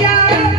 yeah.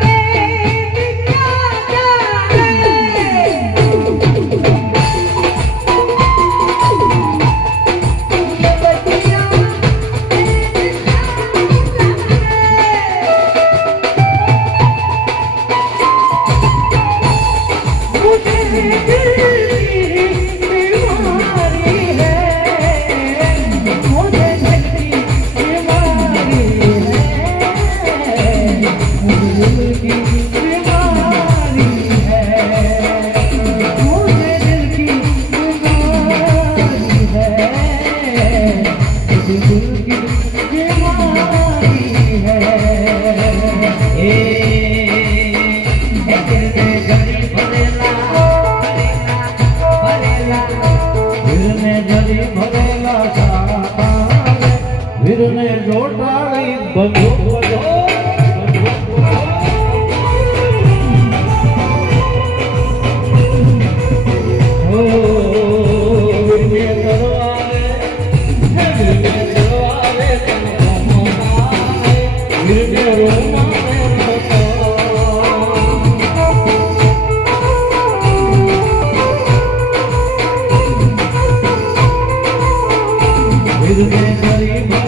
đi em thấy